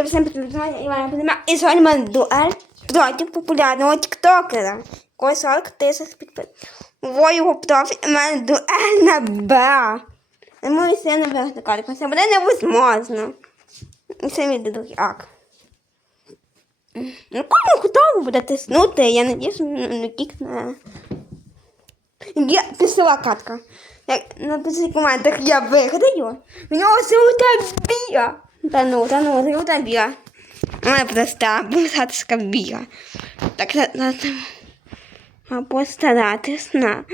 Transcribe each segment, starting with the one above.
Я всім підтримую Івана Подима. І сьогодні в дуель проти популярного тіктокера. Якої 40 тисяч підписів. Во його профіль, у мене дуель на Б. Не можу сильно вигадати, це буде невозможно. І самі дадуть як. Ну, кому хто буде тиснути, я надіюсь, не кікне. Я пішла катка. Як написати в коментах, я виграю. В нього золота біга. Та ну, та ну, золота біга. У мене проста бусатська біга. Так, на, на, а постаратись на.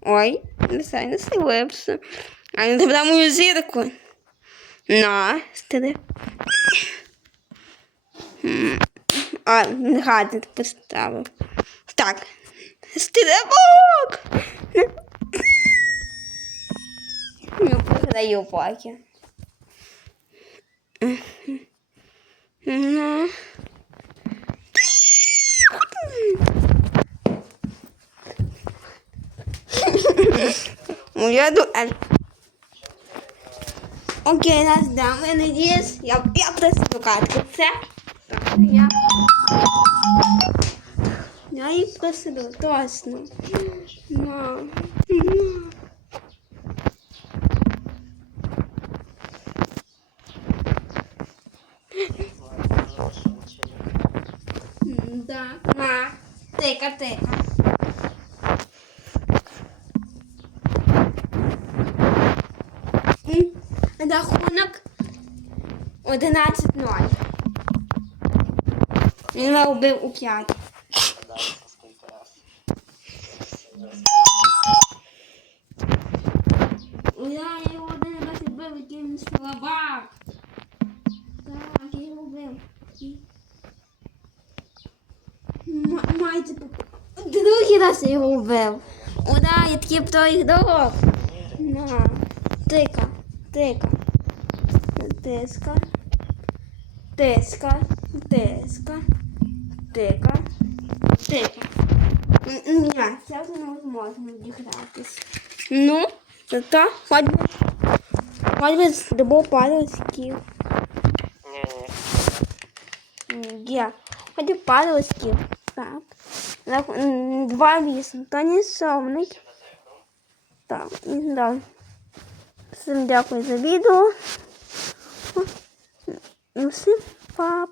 Ой, не не слився. А не забрав мою зірку. На, стиди. М, А, гадит поставив. Так. Стрибок! Ну, програю поки. Ну. Моя дуэль. Окей, нас дам. Я надіюсь, я, я просто. Це. Так, я. Я їх просила, точно. На. На. М, Да. На. Тика. М, Рахунок 11-0. Він вбив у 5. Я його один раз вбив, який він слабак. Так, я його вбив. М- другий раз я його вбив. Ура, я такий дорог. На, тика, тика. Тиска. Тиска, тиска, тика, тика. Ні, це невозможно відігратись. Ну, зато хоч би, хоч би здобув пару очків. Ні-ні. Є. Хоч би пару очків. Так. Два вісім. То не сомний. Так, і да. Всім дякую за відео. Всім па